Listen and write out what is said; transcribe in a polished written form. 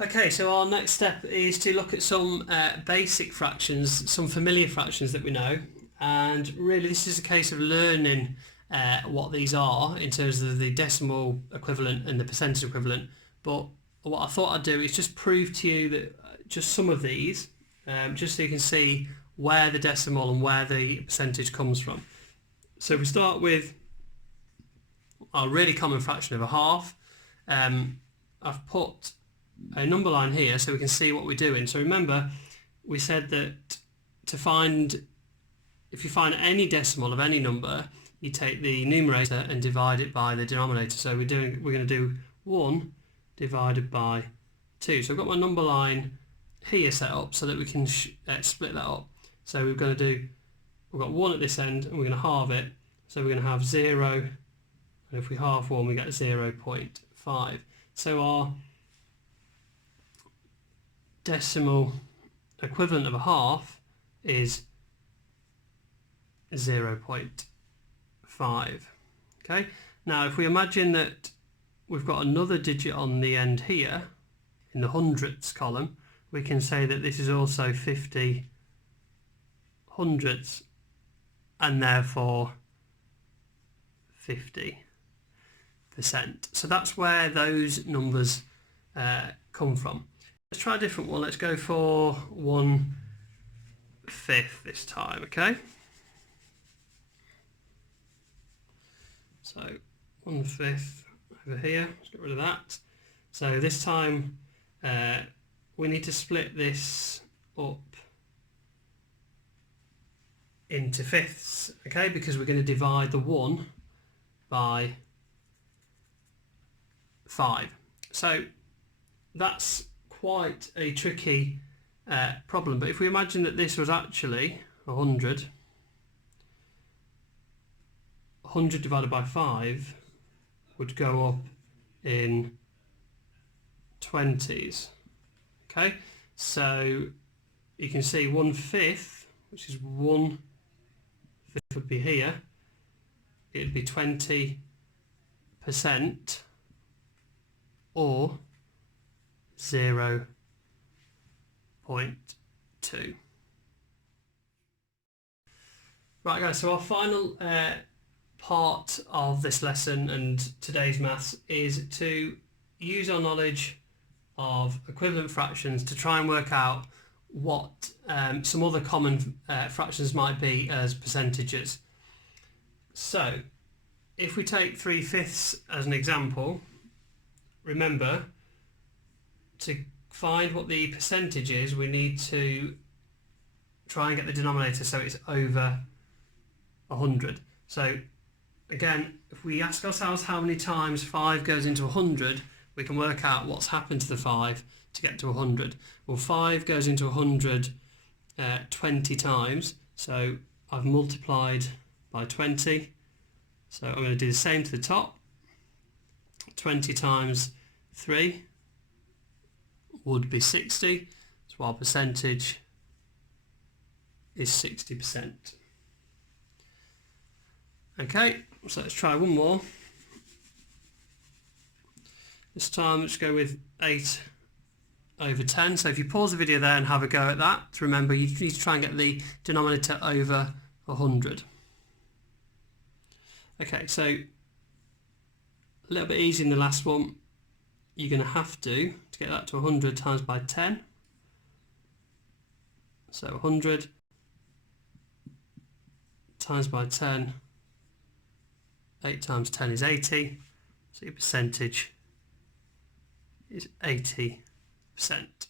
Okay, so our next step is to look at some basic fractions, some familiar fractions that we know, and really this is a case of learning what these are in terms of the decimal equivalent and the percentage equivalent. But what I thought I'd do is just prove to you that just some of these, just so you can see where the decimal and where the percentage comes from. So we start with our really common fraction of a half. I've put a number line here so we can see what we're doing. So remember, we said that if you find any decimal of any number, you take the numerator and divide it by the denominator. So we're going to do 1 divided by 2. So I've got my number line here set up so that we can split that up. So we've got 1 at this end and we're going to halve it. So we're going to have 0, and if we halve 1 we get 0.5. So our decimal equivalent of a half is 0.5. Okay, now if we imagine that we've got another digit on the end here in the hundredths column, we can say that this is also 50 hundredths and therefore 50%. So that's where those numbers come from. Let's try a different one. Let's go for 1/5 this time, okay? So 1/5 over here, let's get rid of that. So this time we need to split this up into fifths, okay? Because we're going to divide the 1 by 5. So that's quite a tricky problem, but if we imagine that this was actually 100 divided by 5 would go up in 20s. Okay, so you can see 1/5, which is 1/5 would be here, it'd be 20% or 0.2. Right guys, so our final part of this lesson and today's maths is to use our knowledge of equivalent fractions to try and work out what some other common fractions might be as percentages. So if we take 3/5 as an example, remember to find what the percentage is, we need to try and get the denominator so it's over 100. So again, if we ask ourselves how many times 5 goes into 100, we can work out what's happened to the 5 to get to 100. Well, 5 goes into 100 20 times, so I've multiplied by 20. So I'm going to do the same to the top. 20 times 3 would be 60, so our percentage is 60%. Okay, so let's try one more. This time let's go with 8/10. So if you pause the video there and have a go at that, remember you need to try and get the denominator over 100. Okay, so a little bit easier in the last one. You're going to have to get that to 100 times by 10. So 100 times by 10, 8 times 10 is 80. So your percentage is 80%.